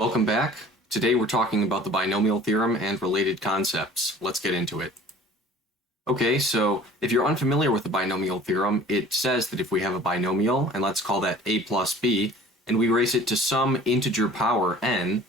Welcome back. Today we're talking about the binomial theorem and related concepts. Let's get into it. Okay, so if you're unfamiliar with the binomial theorem, it says that if we have a binomial, and let's call that a plus b, and we raise it to some integer power n,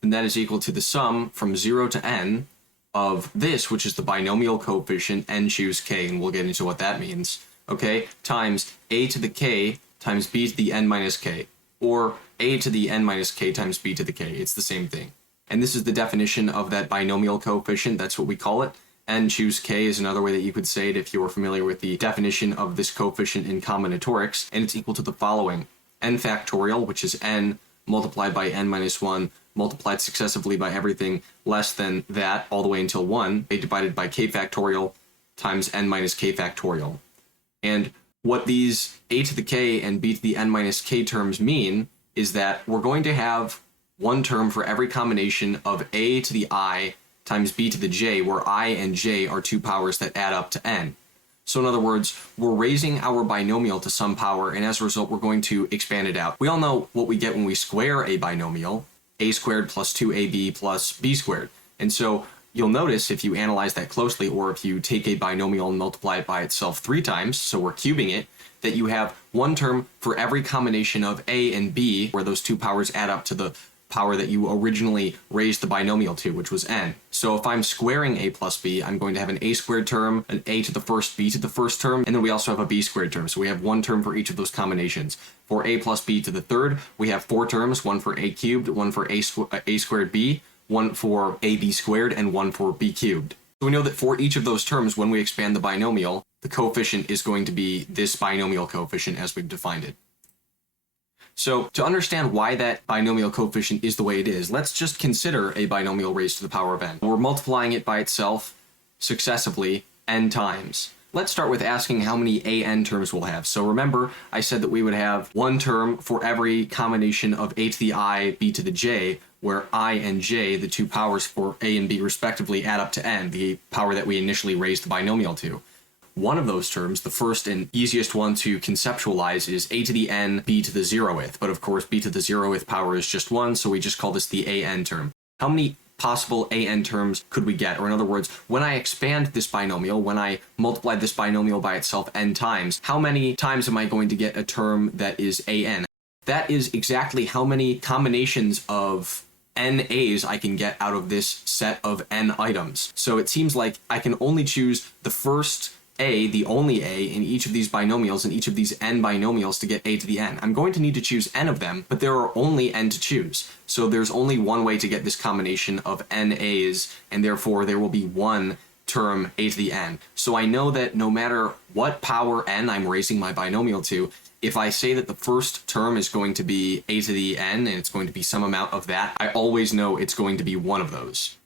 then that is equal to the sum from 0 to n of this, which is the binomial coefficient n choose k, and we'll get into what that means, okay, times a to the k times b to the n minus k, or a to the n minus k times b to the k. It's the same thing. And this is the definition of that binomial coefficient. That's what we call it. N choose k is another way that you could say it if you were familiar with the definition of this coefficient in combinatorics. And it's equal to the following. N factorial, which is n multiplied by n minus 1, multiplied successively by everything less than that, all the way until 1, a divided by k factorial times n minus k factorial. And what these a to the k and b to the n minus k terms mean is that we're going to have one term for every combination of a to the I times b to the j, where I and j are two powers that add up to n. So in other words, we're raising our binomial to some power, and as a result, we're going to expand it out. We all know what we get when we square a binomial, a squared plus 2ab plus b squared. And so you'll notice if you analyze that closely, or if you take a binomial and multiply it by itself 3 times, so we're cubing it, that you have one term for every combination of a and b, where those two powers add up to the power that you originally raised the binomial to, which was n. So if I'm squaring a plus b, I'm going to have an a squared term, an a to the first, b to the first term, and then we also have a b squared term. So we have one term for each of those combinations. For a plus b to the third, we have 4 terms, one for a cubed, one for a squared b, one for ab squared, and one for b cubed. So we know that for each of those terms, when we expand the binomial, the coefficient is going to be this binomial coefficient as we've defined it. So to understand why that binomial coefficient is the way it is, let's just consider a binomial raised to the power of n. We're multiplying it by itself successively n times. Let's start with asking how many an terms we'll have. So remember, I said that we would have one term for every combination of a to the I, b to the j, where I and j, the two powers for a and b respectively, add up to n, the power that we initially raised the binomial to. One of those terms, the first and easiest one to conceptualize, is a to the n b to the 0th. But of course, b to the 0th power is just 1, so we just call this the an term. How many possible an terms could we get? Or in other words, when I expand this binomial, when I multiply this binomial by itself n times, how many times am I going to get a term that is an? That is exactly how many combinations of n a's I can get out of this set of n items. So it seems like I can only choose the first a, the only a, in each of these binomials, in each of these n binomials to get a to the n. I'm going to need to choose n of them, but there are only n to choose. So there's only one way to get this combination of n a's, and therefore there will be one term a to the n. So I know that no matter what power n I'm raising my binomial to, if I say that the first term is going to be a to the n, and it's going to be some amount of that, I always know it's going to be one of those.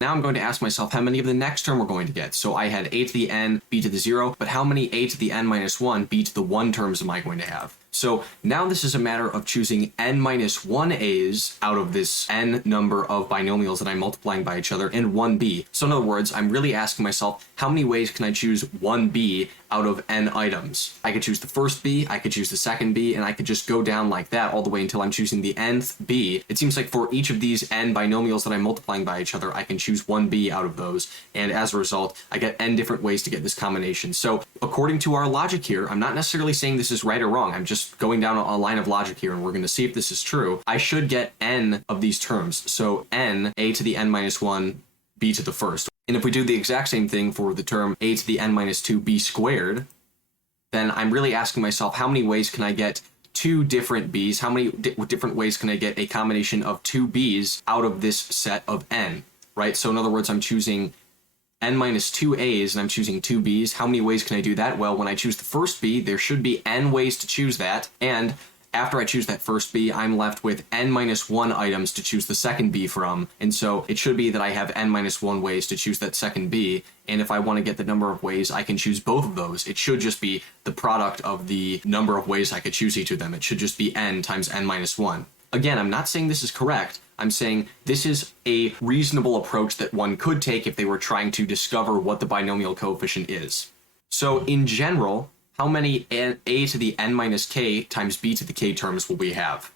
Now I'm going to ask myself how many of the next term we're going to get. So I had a to the n, b to the 0, but how many a to the n minus 1, b to the 1 terms am I going to have? So now this is a matter of choosing n minus 1 a's out of this n number of binomials that I'm multiplying by each other, and 1b. So in other words, I'm really asking myself, how many ways can I choose 1b out of n items? I could choose the first b, I could choose the second b, and I could just go down like that all the way until I'm choosing the nth b. It seems like for each of these n binomials that I'm multiplying by each other, I can choose 1b out of those, and as a result, I get n different ways to get this combination. So according to our logic here, I'm not necessarily saying this is right or wrong, I'm just going down a line of logic here, and we're going to see if this is true. I should get n of these terms, so n, a to the n minus 1, b to the first. And if we do the exact same thing for the term a to the n minus 2 b squared, then I'm really asking myself, how many ways can I get 2 different b's? How many different ways can I get a combination of 2 b's out of this set of n, right? So in other words, I'm choosing n minus 2 a's and I'm choosing 2 b's. How many ways can I do that? Well, when I choose the first b, there should be n ways to choose that, and after I choose that first b, I'm left with n minus 1 items to choose the second b from, and so it should be that I have n minus 1 ways to choose that second b, and if I want to get the number of ways, I can choose both of those. It should just be the product of the number of ways I could choose each of them. It should just be n times n minus 1. Again, I'm not saying this is correct. I'm saying this is a reasonable approach that one could take if they were trying to discover what the binomial coefficient is. So in general, how many a to the n minus k times b to the k terms will we have?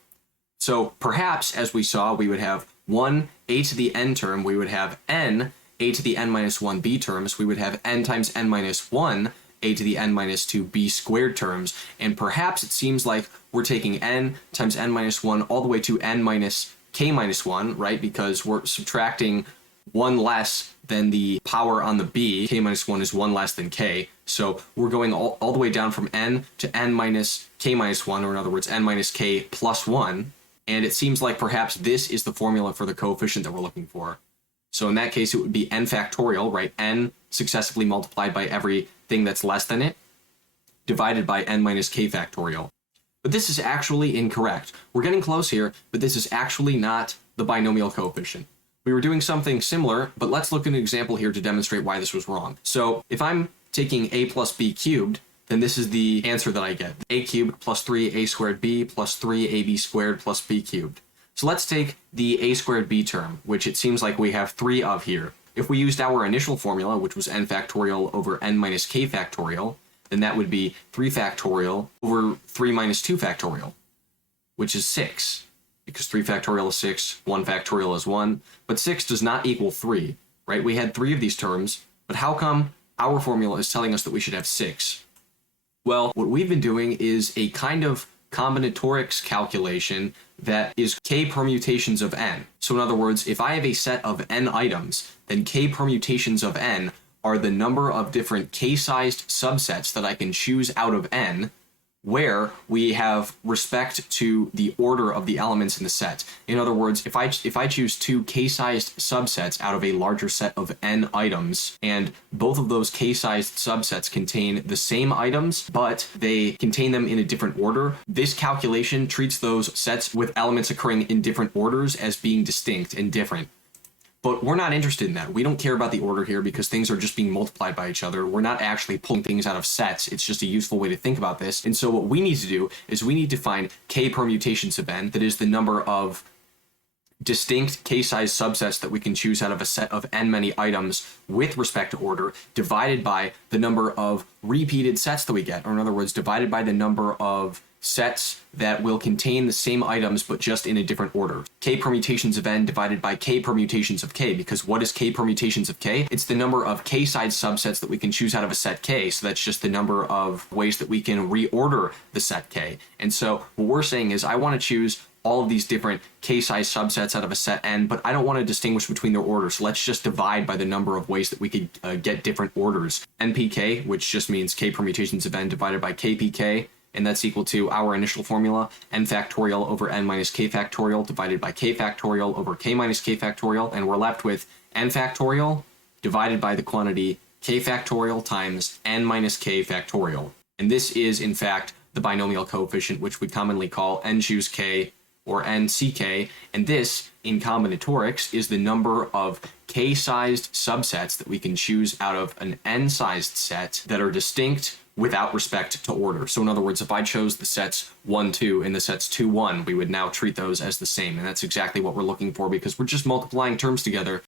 So perhaps, as we saw, we would have 1 a to the n term, we would have n a to the n minus 1b terms, we would have n times n minus 1 a to the n minus 2b squared terms, and perhaps it seems like we're taking n times n minus 1 all the way to n minus k minus 1, right? Because we're subtracting 1 less than the power on the b. K minus 1 is 1 less than k. So we're going all the way down from n to n minus k minus 1, or in other words, n minus k plus 1. And it seems like perhaps this is the formula for the coefficient that we're looking for. So in that case, it would be n factorial, right? N successively multiplied by everything that's less than it, divided by n minus k factorial. But this is actually incorrect. We're getting close here, but this is actually not the binomial coefficient. We were doing something similar, but let's look at an example here to demonstrate why this was wrong. So if I'm taking a plus b cubed, then this is the answer that I get. A cubed plus 3a squared b plus 3ab squared plus b cubed. So let's take the a squared b term, which it seems like we have 3 of here. If we used our initial formula, which was n factorial over n minus k factorial, then that would be 3 factorial over 3 minus 2 factorial, which is 6. Because 3 factorial is 6, 1 factorial is 1, but 6 does not equal 3, right? We had 3 of these terms, but how come our formula is telling us that we should have 6? Well, what we've been doing is a kind of combinatorics calculation that is k permutations of n. So in other words, if I have a set of n items, then k permutations of n are the number of different k-sized subsets that I can choose out of n, where we have respect to the order of the elements in the set. In other words, if I choose 2 k-sized subsets out of a larger set of n items, and both of those k-sized subsets contain the same items, but they contain them in a different order, this calculation treats those sets with elements occurring in different orders as being distinct and different. But we're not interested in that. We don't care about the order here because things are just being multiplied by each other. We're not actually pulling things out of sets. It's just a useful way to think about this. And so what we need to do is we need to find k permutations of n, that is the number of distinct k-sized subsets that we can choose out of a set of n many items with respect to order, divided by the number of repeated sets that we get, or in other words, divided by the number of sets that will contain the same items but just in a different order. K permutations of n divided by k permutations of k, because what is k permutations of k? It's the number of k-sized subsets that we can choose out of a set k, so that's just the number of ways that we can reorder the set k. And so what we're saying is I want to choose all of these different k-sized subsets out of a set n, but I don't want to distinguish between their orders, so let's just divide by the number of ways that we could get different orders. npk, which just means k permutations of n divided by kpk, and that's equal to our initial formula, n factorial over n minus k factorial divided by k factorial over k minus k factorial, and we're left with n factorial divided by the quantity k factorial times n minus k factorial. And this is, in fact, the binomial coefficient, which we commonly call n choose k or nck, and this, in combinatorics, is the number of k-sized subsets that we can choose out of an n-sized set that are distinct without respect to order. So in other words, if I chose the sets 1, 2 and the sets 2, 1, we would now treat those as the same, and that's exactly what we're looking for because we're just multiplying terms together.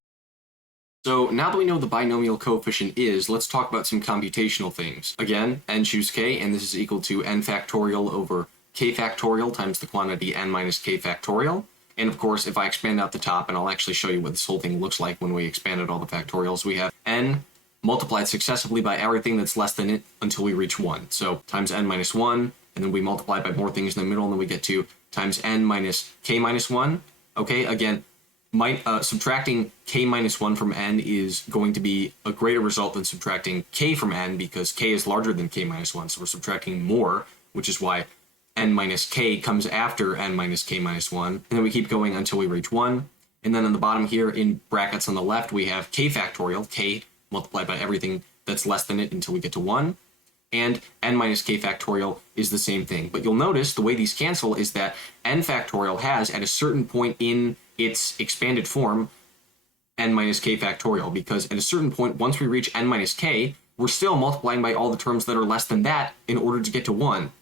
So now that we know what the binomial coefficient is, let's talk about some computational things. Again, n choose k, and this is equal to n factorial over k factorial times the quantity n minus k factorial. And of course, if I expand out the top, and I'll actually show you what this whole thing looks like when we expanded all the factorials, we have n multiplied successively by everything that's less than it until we reach 1. So times n minus 1, and then we multiply by more things in the middle, and then we get to times n minus k minus 1. Okay, again, subtracting k minus 1 from n is going to be a greater result than subtracting k from n because k is larger than k minus 1, so we're subtracting more, which is why n minus k comes after n minus k minus 1, and then we keep going until we reach 1. And then on the bottom here, in brackets on the left, we have k factorial, k multiplied by everything that's less than it until we get to 1. And n minus k factorial is the same thing. But you'll notice the way these cancel is that n factorial has, at a certain point in its expanded form, n minus k factorial, because at a certain point, once we reach n minus k, we're still multiplying by all the terms that are less than that in order to get to 1.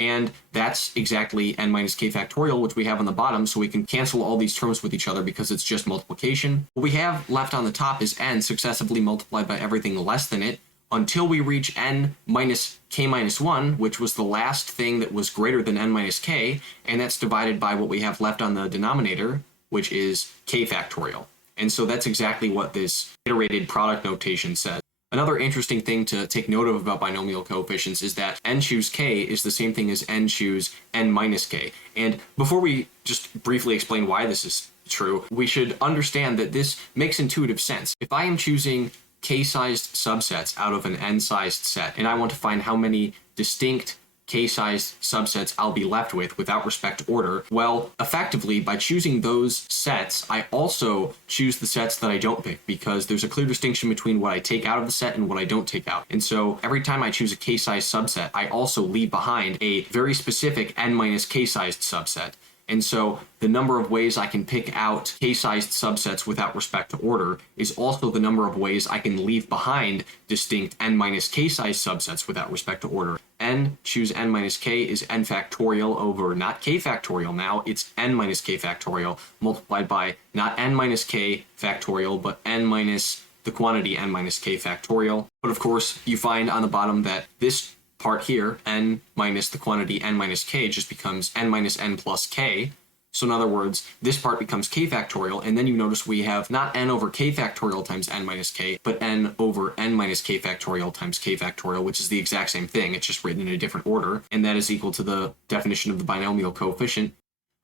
And that's exactly n minus k factorial, which we have on the bottom, so we can cancel all these terms with each other because it's just multiplication. What we have left on the top is n successively multiplied by everything less than it until we reach n minus k minus 1, which was the last thing that was greater than n minus k, and that's divided by what we have left on the denominator, which is k factorial. And so that's exactly what this iterated product notation says. Another interesting thing to take note of about binomial coefficients is that n choose k is the same thing as n choose n minus k. And before we just briefly explain why this is true, we should understand that this makes intuitive sense. If I am choosing k-sized subsets out of an n-sized set, and I want to find how many distinct k-sized subsets I'll be left with without respect to order, well, effectively, by choosing those sets, I also choose the sets that I don't pick, because there's a clear distinction between what I take out of the set and what I don't take out. And so every time I choose a k-sized subset, I also leave behind a very specific n minus k-sized subset. And so the number of ways I can pick out k-sized subsets without respect to order is also the number of ways I can leave behind distinct n minus k-sized subsets without respect to order. N choose n minus k is n factorial over not k factorial now, it's n minus k factorial multiplied by not n minus k factorial, but n minus the quantity n minus k factorial. But of course, you find on the bottom that this part here, n minus the quantity n minus k, just becomes n minus n plus k. So in other words, this part becomes k factorial, and then you notice we have not n over k factorial times n minus k, but n over n minus k factorial times k factorial, which is the exact same thing. It's just written in a different order, and that is equal to the definition of the binomial coefficient.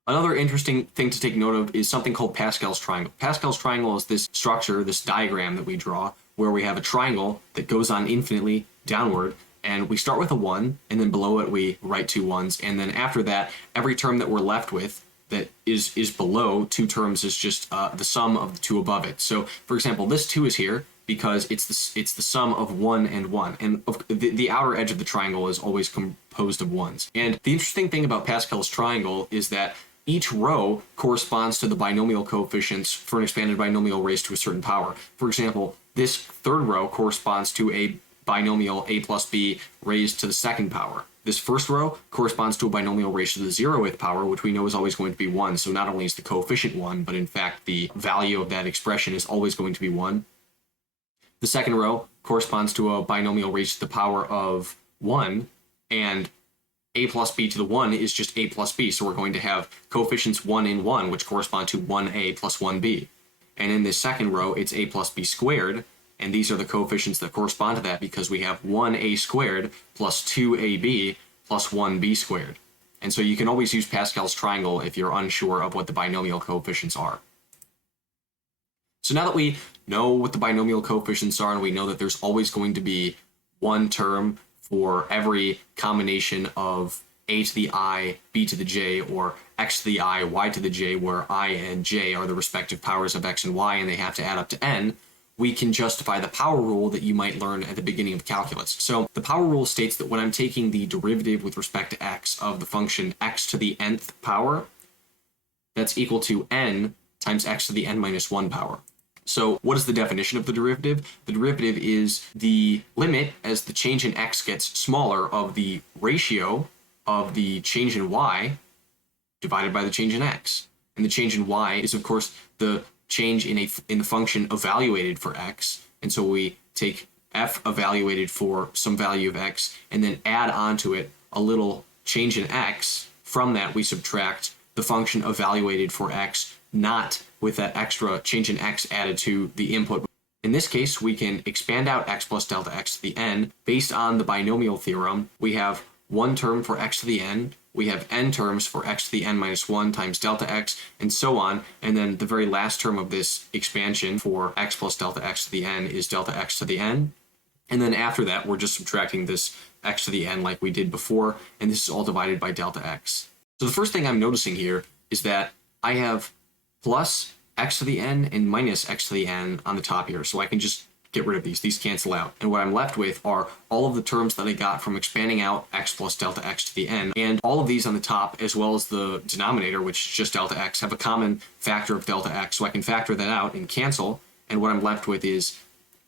Another interesting thing to take note of is something called Pascal's triangle. Pascal's triangle is this structure, this diagram that we draw, where we have a triangle that goes on infinitely downward, and we start with a 1, and then below it we write 2 1s, and then after that, every term that we're left with that is below 2 terms is just the sum of the 2 above it. So, for example, this 2 is here because it's the sum of 1 and 1, and the outer edge of the triangle is always composed of 1s. And the interesting thing about Pascal's triangle is that each row corresponds to the binomial coefficients for an expanded binomial raised to a certain power. For example, this third row corresponds to a binomial a plus b raised to the second power. This first row corresponds to a binomial raised to the 0th power, which we know is always going to be 1. So not only is the coefficient 1, but in fact the value of that expression is always going to be 1. The second row corresponds to a binomial raised to the power of 1, and a plus b to the 1 is just a plus b. So we're going to have coefficients 1 and 1, which correspond to 1a plus 1b. And in this second row, it's a plus b squared, and these are the coefficients that correspond to that because we have 1a squared plus 2ab plus 1b squared. And so you can always use Pascal's triangle if you're unsure of what the binomial coefficients are. So now that we know what the binomial coefficients are and we know that there's always going to be one term for every combination of a to the I, b to the j, or x to the I, y to the j, where I and j are the respective powers of x and y and they have to add up to n, we can justify the power rule that you might learn at the beginning of calculus. So the power rule states that when I'm taking the derivative with respect to x of the function x to the nth power, that's equal to n times x to the n minus 1 power. So what is the definition of the derivative? The derivative is the limit as the change in x gets smaller of the ratio of the change in y divided by the change in x. And the change in y is, of course, the change in the function evaluated for x, and so we take f evaluated for some value of x and then add onto it a little change in x. From that we subtract the function evaluated for x, not with that extra change in x added to the input. In this case, we can expand out x plus delta x to the n. Based on the binomial theorem, we have one term for x to the n, we have n terms for x to the n minus 1 times delta x, and so on, and then the very last term of this expansion for x plus delta x to the n is delta x to the n, and then after that we're just subtracting this x to the n like we did before, and this is all divided by delta x. So the first thing I'm noticing here is that I have plus x to the n and minus x to the n on the top here, so I can just get rid of these cancel out. And what I'm left with are all of the terms that I got from expanding out x plus delta x to the n. And all of these on the top, as well as the denominator, which is just delta x, have a common factor of delta x. So I can factor that out and cancel. And what I'm left with is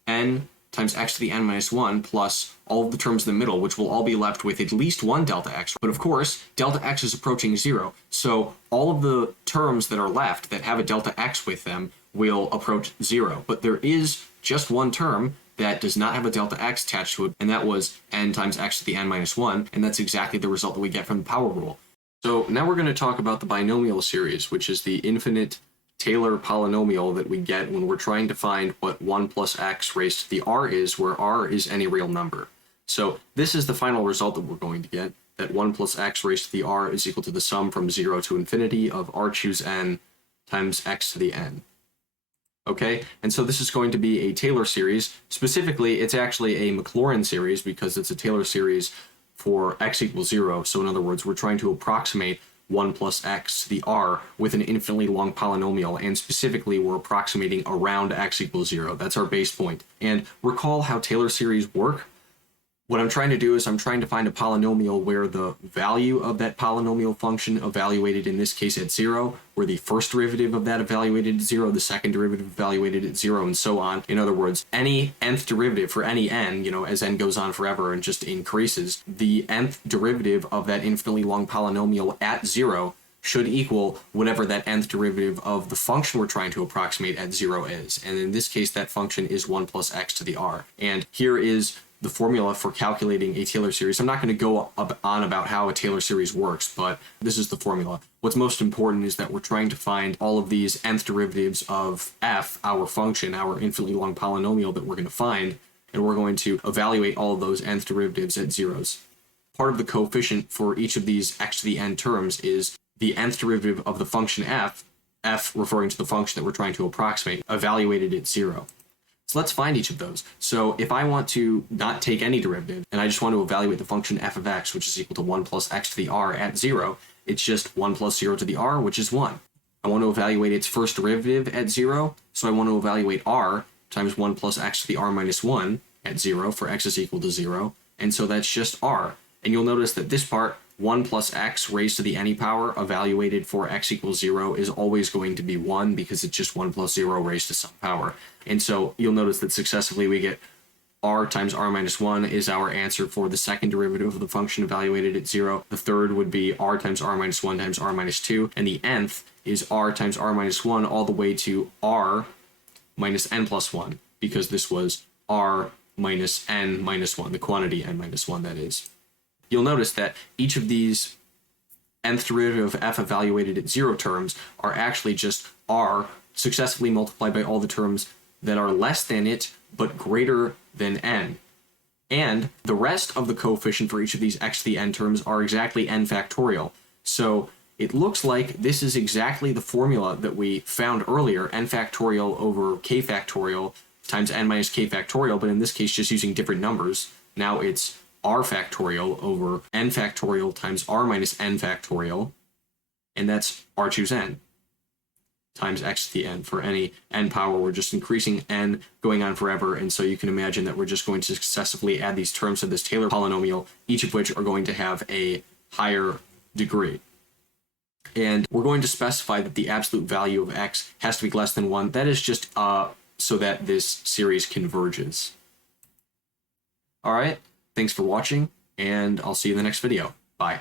n times x to the n minus 1 plus all of the terms in the middle, which will all be left with at least one delta x. But of course, delta x is approaching 0. So all of the terms that are left that have a delta x with them will approach 0. But there is just one term that does not have a delta x attached to it, and that was n times x to the n minus 1, and that's exactly the result that we get from the power rule. So now we're going to talk about the binomial series, which is the infinite Taylor polynomial that we get when we're trying to find what 1 plus x raised to the r is, where r is any real number. So this is the final result that we're going to get, that 1 plus x raised to the r is equal to the sum from 0 to infinity of r choose n times x to the n. Okay, and so this is going to be a Taylor series. Specifically, it's actually a Maclaurin series because it's a Taylor series for x equals 0. So in other words, we're trying to approximate 1 plus x to the r with an infinitely long polynomial, and specifically we're approximating around x equals 0. That's our base point. And recall how Taylor series work. What I'm trying to do is I'm trying to find a polynomial where the value of that polynomial function evaluated in this case at 0, where the first derivative of that evaluated at 0, the second derivative evaluated at 0, and so on. In other words, any nth derivative for any n, as n goes on forever and just increases, the nth derivative of that infinitely long polynomial at 0 should equal whatever that nth derivative of the function we're trying to approximate at 0 is. And in this case, that function is 1 plus x to the r. And here is the formula for calculating a Taylor series. I'm not going to go on about how a Taylor series works, but this is the formula. What's most important is that we're trying to find all of these nth derivatives of f, our function, our infinitely long polynomial that we're going to find, and we're going to evaluate all of those nth derivatives at zeros. Part of the coefficient for each of these x to the n terms is the nth derivative of the function f referring to the function that we're trying to approximate, evaluated at 0. So let's find each of those. So if I want to not take any derivative, and I just want to evaluate the function f of x, which is equal to 1 plus x to the r at 0, it's just 1 plus 0 to the r, which is 1. I want to evaluate its first derivative at 0, so I want to evaluate r times 1 plus x to the r minus 1 at 0 for x is equal to 0, and so that's just r. And you'll notice that this part, 1 plus x raised to the any power evaluated for x equals 0 is always going to be 1 because it's just 1 plus 0 raised to some power. And so you'll notice that successively we get r times r minus 1 is our answer for the second derivative of the function evaluated at 0. The third would be r times r minus 1 times r minus 2. And the nth is r times r minus 1 all the way to r minus n plus 1, because this was r minus n minus 1, the quantity n minus 1, that is. You'll notice that each of these nth derivative of f evaluated at 0 terms are actually just r successively multiplied by all the terms that are less than it but greater than n. And the rest of the coefficient for each of these x to the n terms are exactly n factorial. So it looks like this is exactly the formula that we found earlier, n factorial over k factorial times n minus k factorial, but in this case just using different numbers. Now it's r factorial over n factorial times r minus n factorial, and that's r choose n times x to the n. For any n power, we're just increasing n going on forever, and so you can imagine that we're just going to successively add these terms to this Taylor polynomial, each of which are going to have a higher degree. And we're going to specify that the absolute value of x has to be less than 1. That is just so that this series converges. All right. Thanks for watching, and I'll see you in the next video. Bye.